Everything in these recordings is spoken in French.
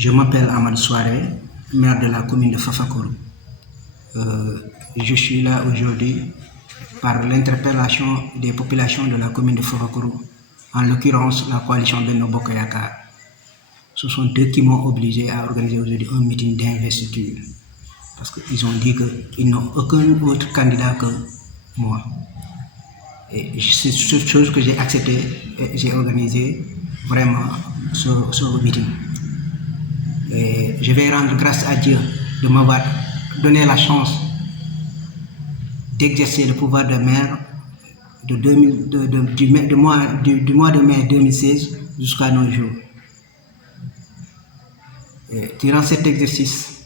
Je m'appelle Ahmad Souare, maire de la commune de Fafakoro. Je suis là aujourd'hui par l'interpellation des populations de la commune de Fafakoro, en l'occurrence la coalition Benno Bokk Yakaar. Ce sont eux qui m'ont obligé à organiser aujourd'hui un meeting d'investiture parce qu'ils ont dit qu'ils n'ont aucun autre candidat que moi. Et c'est cette chose que j'ai accepté et j'ai organisé vraiment ce meeting. Et je vais rendre grâce à Dieu de m'avoir donné la chance d'exercer le pouvoir de maire du mois de mai 2016 jusqu'à nos jours. Et durant cet exercice,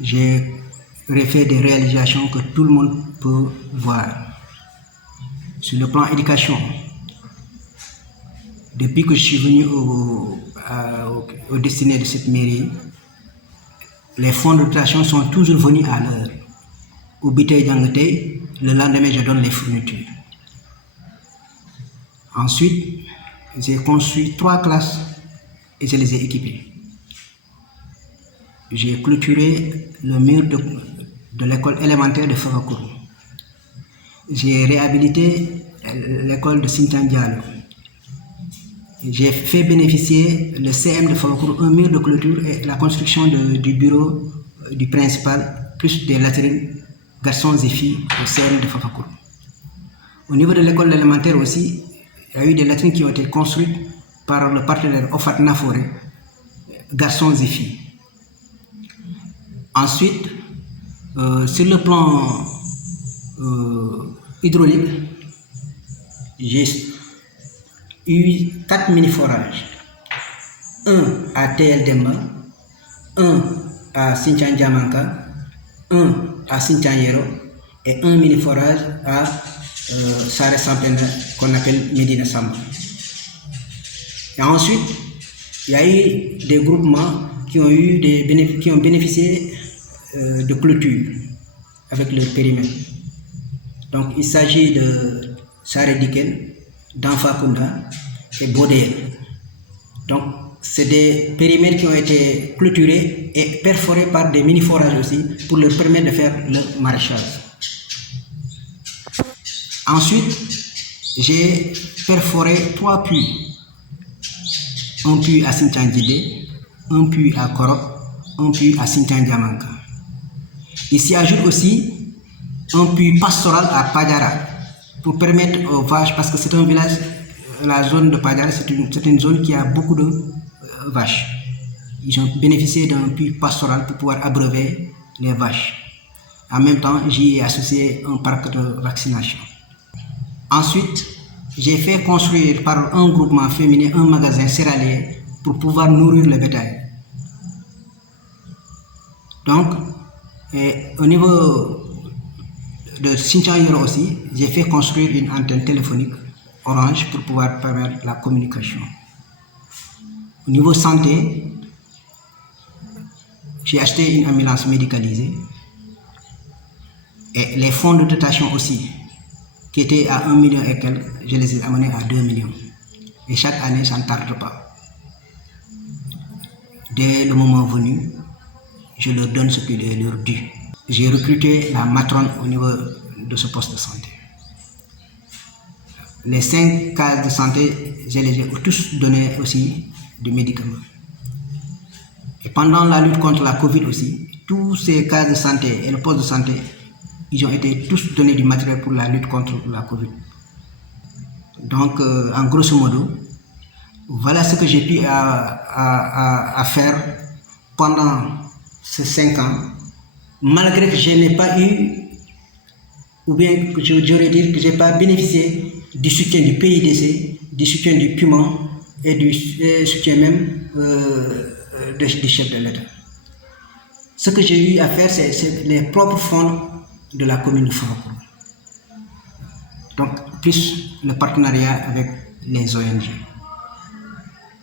j'ai refait des réalisations que tout le monde peut voir. Sur le plan éducation, depuis que je suis venu au destiné de cette mairie, les fonds de dotation sont toujours venus à l'heure. Au Bitey Dianguetey, le lendemain, je donne les fournitures. Ensuite, j'ai construit 3 classes et je les ai équipées. J'ai clôturé le mur de l'école élémentaire de Fafakoro. J'ai réhabilité l'école de Sinthiang Diallo. J'ai fait bénéficier le CM de Fafakoro un mur de clôture et la construction du bureau du principal, plus des latrines garçons et filles au CM de Fafakoro. Au niveau de l'école élémentaire aussi, il y a eu des latrines qui ont été construites par le partenaire Ofat Naforé, garçons et filles. Ensuite, sur le plan hydraulique, j'ai eu 4 mini-forages. Un à TL Demba, un à Sinthiang Diamanka, un à Sinthiang Yero et un mini-forage à Sare Sampena qu'on appelle Medina Samba. Et ensuite, il y a eu des groupements qui ont bénéficié de clôture avec leur périmètre. Donc il s'agit de Sare Diken, d'Anfakunda et Bodéel. Donc c'est des périmètres qui ont été clôturés et perforés par des mini-forages aussi pour leur permettre de faire le maraîchage. Ensuite, j'ai perforé 3 puits. Un puits à Sinthiang Djidé, un puits à Korok, un puits à Sinthiang Diamanka. Il s'y ajoute aussi un puits pastoral à Padjara pour permettre aux vaches, parce que c'est un village, la zone de Padjara, c'est une zone qui a beaucoup de vaches. Ils ont bénéficié d'un puits pastoral pour pouvoir abreuver les vaches. En même temps, j'y ai associé un parc de vaccination. Ensuite, j'ai fait construire par un groupement féminin un magasin céréalier pour pouvoir nourrir le bétail. Donc, au niveau de Sinthiang Yero aussi, j'ai fait construire une antenne téléphonique Orange pour pouvoir permettre la communication. Au niveau santé, j'ai acheté une ambulance médicalisée et les fonds de dotation aussi, qui étaient à 1 million et quelques, je les ai amenés à 2 millions. Et chaque année, ça ne tarde pas. Dès le moment venu, je leur donne ce qui est leur dû. J'ai recruté la matrone au niveau de ce poste de santé. Les 5 cases de santé, je les ai tous donné aussi des médicaments. Et pendant la lutte contre la Covid aussi, tous ces cases de santé et le poste de santé, ils ont été tous donnés du matériel pour la lutte contre la Covid. Donc, en grosso modo, voilà ce que j'ai pu à faire pendant ces 5 ans, malgré que je n'ai pas eu, ou bien que j'aurais dit que je n'ai pas bénéficié du soutien du PIDC, du soutien du PUMA et du soutien même des chefs de l'État. Ce que j'ai eu à faire, c'est les propres fonds de la commune de Fafakoro. Donc, plus le partenariat avec les ONG.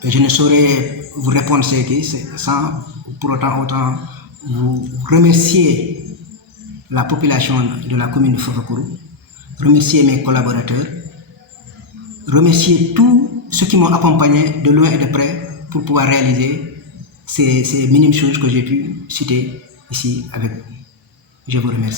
Et je ne saurais vous répondre sans pour autant vous remercier la population de la commune de Fafakoro, remercier mes collaborateurs, remercier tous ceux qui m'ont accompagné de loin et de près pour pouvoir réaliser ces minimes choses que j'ai pu citer ici avec vous. Je vous remercie.